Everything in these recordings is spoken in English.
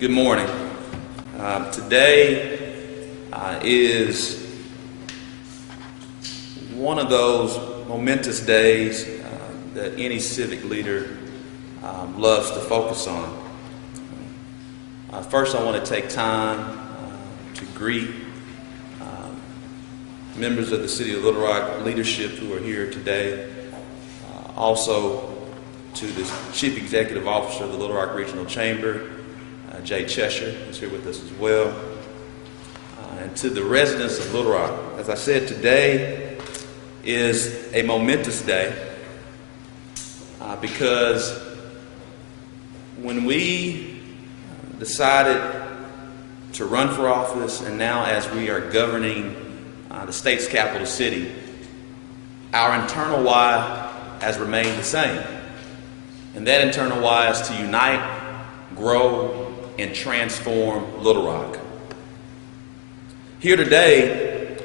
Good morning. Today is one of those momentous days that any civic leader loves to focus on. First, I want to take time to greet members of the City of Little Rock leadership who are here today. Also, to the Chief Executive Officer of the Little Rock Regional Chamber, Jay Cheshire, who's here with us as well. And to the residents of Little Rock, as I said, today is a momentous day because when we decided to run for office, and now as we are governing the state's capital city, our internal why has remained the same. And that internal why is to unite, grow, and transform Little Rock. Here today,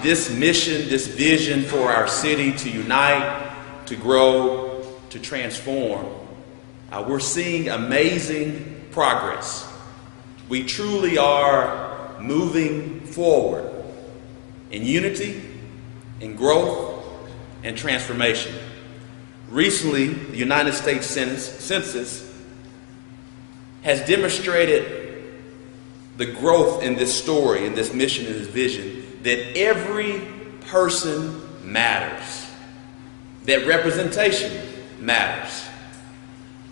this mission, this vision for our city to unite, to grow, to transform, we're seeing amazing progress. We truly are moving forward in unity, in growth, and transformation. Recently, the United States Census has demonstrated the growth in this story, in this mission, in this vision, that every person matters, that representation matters.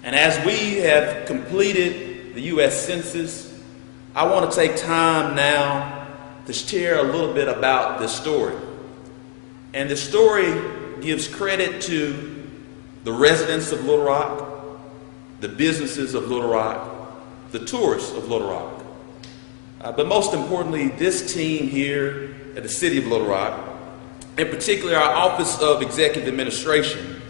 And as we have completed the U.S. Census, I want to take time now to share a little bit about this story. And the story gives credit to the residents of Little Rock, the businesses of Little Rock, the tourists of Little Rock. But most importantly, this team here at the City of Little Rock, in particular our Office of Executive Administration,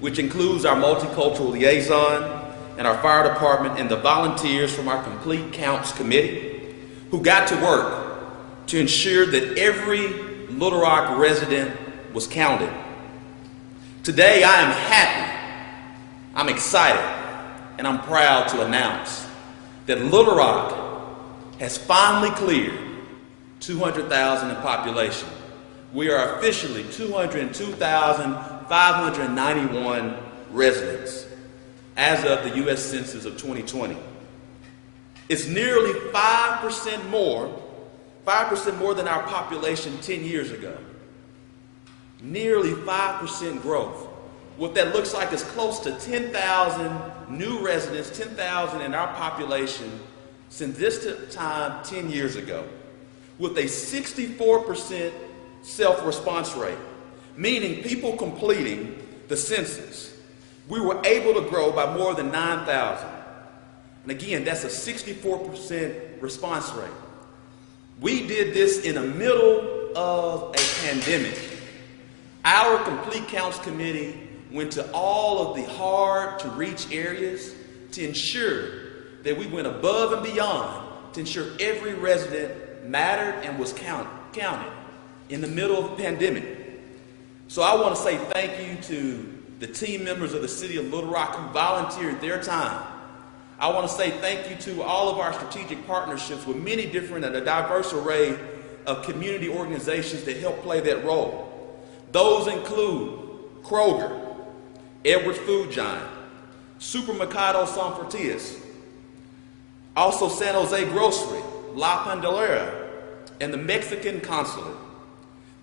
which includes our multicultural liaison and our fire department and the volunteers from our Complete Counts Committee, who got to work to ensure that every Little Rock resident was counted. Today I am happy, I'm excited, and I'm proud to announce that Little Rock has finally cleared 200,000 in population. We are officially 202,591 residents as of the U.S. Census of 2020. It's nearly 5% more than our population 10 years ago. Nearly 5% growth. What that looks like is close to 10,000 new residents, 10,000 in our population since this time 10 years ago, with a 64% self-response rate, meaning people completing the census. We were able to grow by more than 9,000. And again, that's a 64% response rate. We did this in the middle of a pandemic. Our Complete Counts Committee went to all of the hard-to-reach areas to ensure that we went above and beyond to ensure every resident mattered and was counted in the middle of a pandemic. So I want to say thank you to the team members of the City of Little Rock who volunteered their time. I want to say thank you to all of our strategic partnerships with many different and a diverse array of community organizations that help play that role. Those include Kroger, Edwards Food Giant, Supermercado San Fortius, also San Jose Grocery, La Pandalera, and the Mexican Consulate.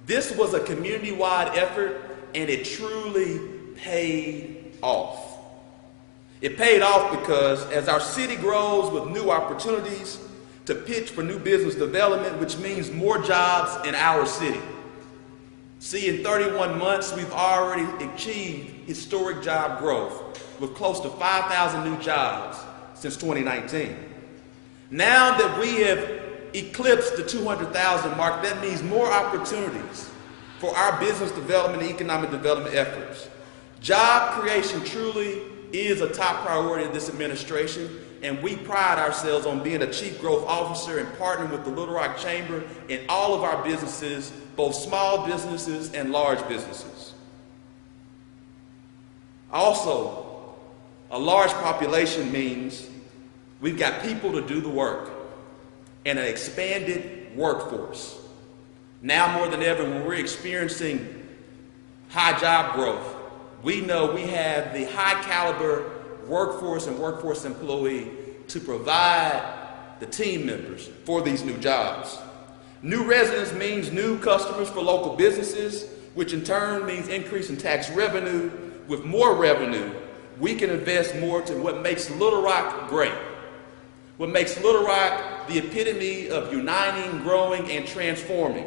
This was a community-wide effort, and it truly paid off. It paid off because as our city grows with new opportunities to pitch for new business development, which means more jobs in our city. See, in 31 months, we've already achieved historic job growth with close to 5,000 new jobs since 2019. Now that we have eclipsed the 200,000 mark, that means more opportunities for our business development and economic development efforts. Job creation truly is a top priority of this administration, and we pride ourselves on being a chief growth officer and partnering with the Little Rock Chamber in all of our businesses, both small businesses and large businesses. Also, a large population means We've got people to do the work and an expanded workforce. Now more than ever, when we're experiencing high job growth, we know we have the high caliber workforce and workforce employee to provide the team members for these new jobs. New residents means new customers for local businesses, which in turn means increase in tax revenue. With more revenue, we can invest more to what makes Little Rock great. What makes Little Rock the epitome of uniting, growing, and transforming.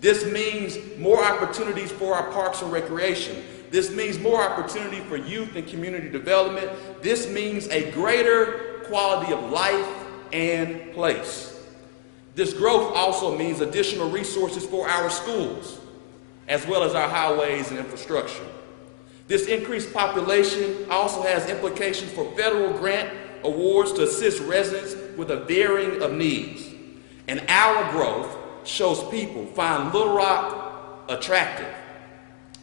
This means more opportunities for our parks and recreation. This means more opportunity for youth and community development. This means a greater quality of life and place. This growth also means additional resources for our schools, as well as our highways and infrastructure. This increased population also has implications for federal grant awards to assist residents with a varying of needs. And our growth shows people find Little Rock attractive.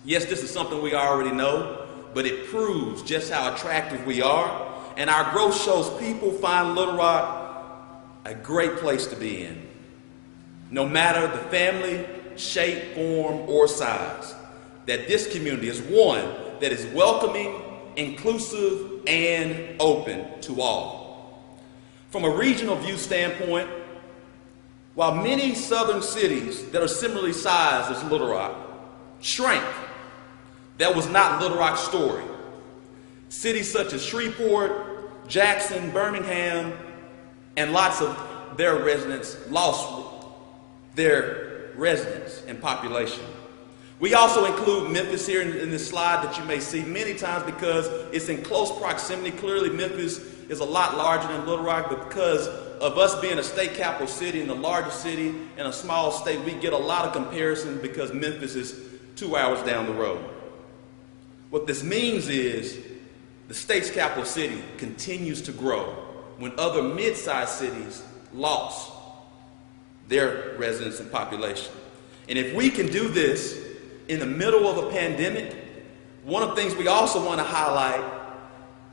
Yes, this is something we already know, but it proves just how attractive we are. And our growth shows people find Little Rock a great place to be in, no matter the family, shape, form, or size. That this community is one that is welcoming, inclusive, and open to all. From a regional view standpoint, while many southern cities that are similarly sized as Little Rock shrank, that was not Little Rock's story. Cities such as Shreveport, Jackson, Birmingham, and lots of their residents lost their residents and population. We also include Memphis here in this slide that you may see many times because it's in close proximity. Clearly, Memphis is a lot larger than Little Rock, but because of us being a state capital city and the largest city in a small state, we get a lot of comparison because Memphis is 2 hours down the road. What this means is the state's capital city continues to grow when other mid-sized cities lost their residents and population. And if we can do this in the middle of a pandemic, one of the things we also want to highlight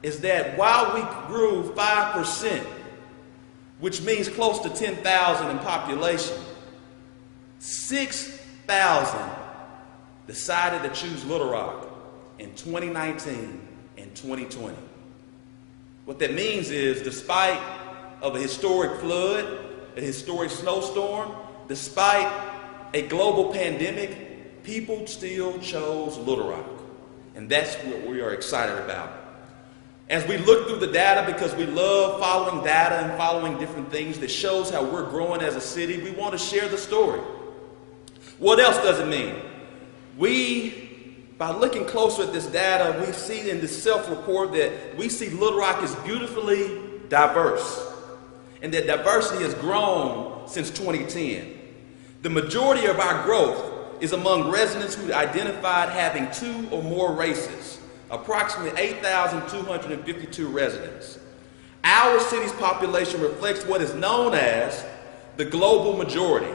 is that while we grew 5%, which means close to 10,000 in population, 6,000 decided to choose Little Rock in 2019 and 2020. What that means is, despite of a historic flood, a historic snowstorm, despite a global pandemic, people still chose Little Rock. And that's what we are excited about. As we look through the data, because we love following data and following different things that shows how we're growing as a city, we want to share the story. What else does it mean? By looking closer at this data, we see in this self-report that we see Little Rock is beautifully diverse, and that diversity has grown since 2010. The majority of our growth is among residents who identified having 2 or more races, approximately 8,252 residents. Our city's population reflects what is known as the global majority,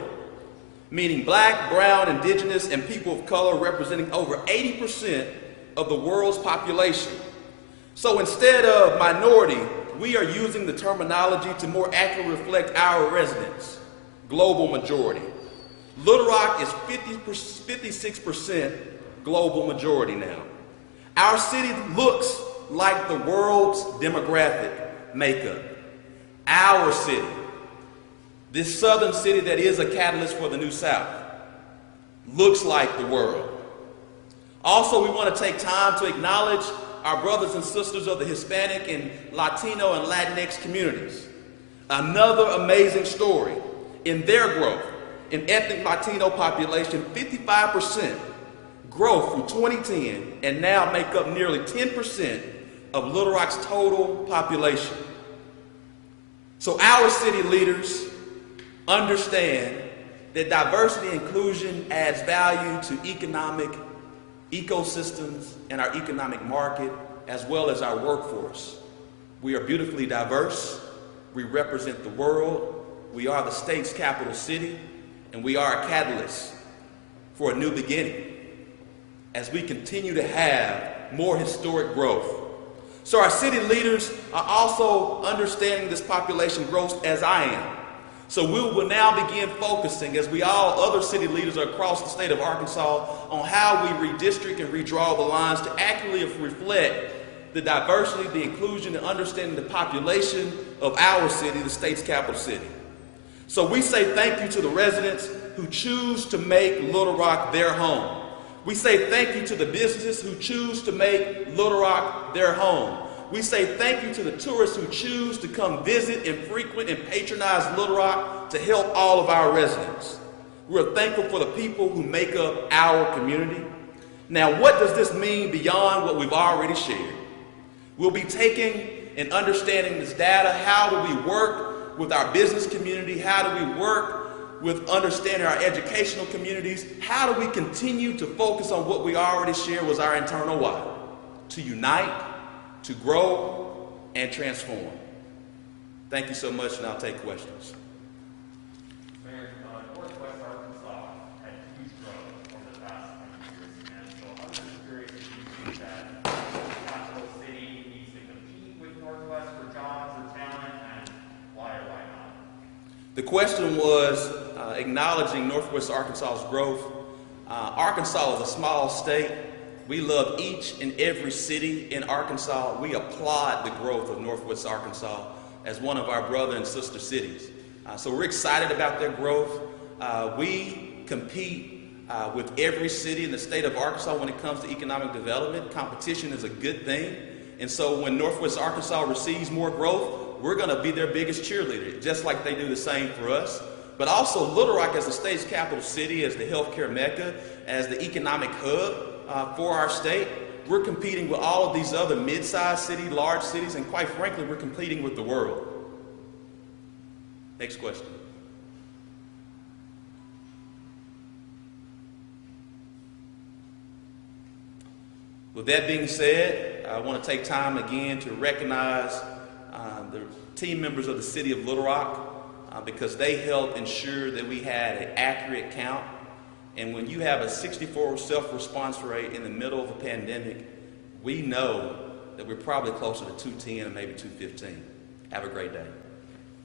meaning Black, brown, indigenous, and people of color representing over 80% of the world's population. So instead of minority, we are using the terminology to more accurately reflect our residents, global majority. Little Rock is 56% global majority now. Our city looks like the world's demographic makeup. Our city, this southern city that is a catalyst for the New South, looks like the world. Also, we want to take time to acknowledge our brothers and sisters of the Hispanic and Latino and Latinx communities. Another amazing story in their growth. In ethnic Latino population, 55% growth from 2010 and now make up nearly 10% of Little Rock's total population. So our city leaders understand that diversity and inclusion adds value to economic ecosystems and our economic market, as well as our workforce. We are beautifully diverse. We represent the world. We are the state's capital city, and we are a catalyst for a new beginning as we continue to have more historic growth. So our city leaders are also understanding this population growth as I am. So we will now begin focusing, as we all other city leaders across the state of Arkansas, on how we redistrict and redraw the lines to accurately reflect the diversity, the inclusion, and understanding the population of our city, the state's capital city. So we say thank you to the residents who choose to make Little Rock their home. We say thank you to the businesses who choose to make Little Rock their home. We say thank you to the tourists who choose to come visit and frequent and patronize Little Rock to help all of our residents. We're thankful for the people who make up our community. Now, what does this mean beyond what we've already shared? We'll be taking and understanding this data. How do we work with our business community? How do we work with understanding our educational communities? How do we continue to focus on what we already shared was our internal why? To unite, to grow, and transform. Thank you so much, and I'll take questions. Mayor, Northwest Arkansas had huge growth over the past 20 years, and so I'm just curious if you think that the capital city needs to compete with Northwest for jobs or talent, and why or why not? The question was acknowledging Northwest Arkansas's growth. Arkansas is a small state. We love each and every city in Arkansas. We applaud the growth of Northwest Arkansas as one of our brother and sister cities. So we're excited about their growth. We compete with every city in the state of Arkansas when it comes to economic development. Competition is a good thing. And so when Northwest Arkansas receives more growth, we're going to be their biggest cheerleader, just like they do the same for us. But also Little Rock as the state's capital city, as the healthcare mecca, as the economic hub for our state. We're competing with all of these other mid-sized cities, large cities, and quite frankly, we're competing with the world. Next question. With that being said, I want to take time again to recognize the team members of the city of Little Rock because they helped ensure that we had an accurate count. And when you have a 64 self-response rate in the middle of a pandemic, we know that we're probably closer to 210 or maybe 215. Have a great day.